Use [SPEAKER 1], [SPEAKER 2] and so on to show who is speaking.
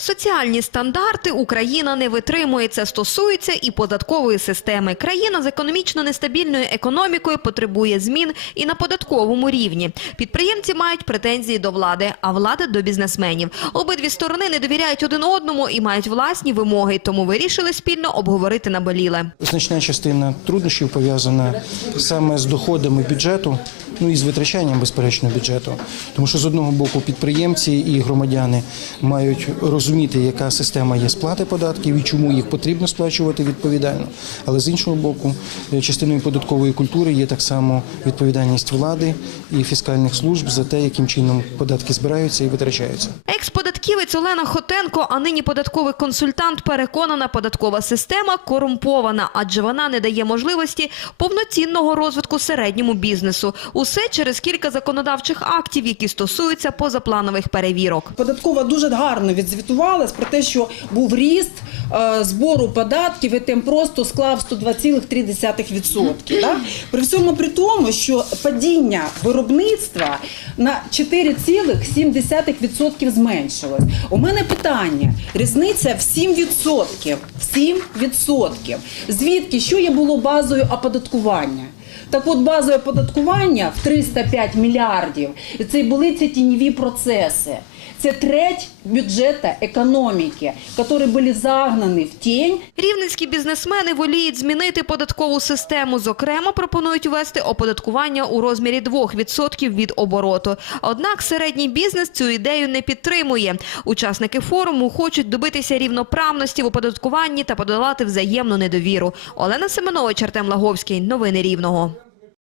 [SPEAKER 1] Соціальні стандарти Україна не витримує. Це стосується і податкової системи. Країна з економічно нестабільною економікою потребує змін і на податковому рівні. Підприємці мають претензії до влади, а влада до бізнесменів. Обидві сторони не довіряють один одному і мають власні вимоги, тому вирішили спільно обговорити наболіле.
[SPEAKER 2] Значна частина труднощів пов'язана саме з доходами бюджету, ну і з витрачанням, безперечно, бюджету. Тому що з одного боку підприємці і громадяни мають розуміти, яка система є сплати податків і чому їх потрібно сплачувати відповідально. Але з іншого боку, е, частиною податкової культури є так само відповідальність влади і фіскальних служб за те, яким чином податки збираються і витрачаються.
[SPEAKER 1] Екс-податківець Олена Хотенко, а нині податковий консультант, переконана, податкова система корумпована, адже вона не дає можливості повноцінного розвитку середньому бізнесу. Усе через кілька законодавчих актів, які стосуються позапланових перевірок.
[SPEAKER 3] Податкова дуже гарно відзвітувалась про те, що був ріст збору податків, і тим просто склав 102,3%. Да? При всьому при тому, що падіння виробництва на 4,7% зменшилось. У мене питання: різниця в 7%. В 7%. Звідки що є було базою оподаткування? Так от базове оподаткування в 305 мільярдів, і це були ці тіньові процеси. Це треть бюджету економіки, які були загнані в тінь
[SPEAKER 1] Рівненські бізнесмени воліють змінити податкову систему. Зокрема, пропонують ввести оподаткування у розмірі 2% від обороту. Однак середній бізнес цю ідею не підтримує. Учасники форуму хочуть добитися рівноправності в оподаткуванні та подолати взаємну недовіру. Олена Семенович, Артем Лаговський. Новини Рівного.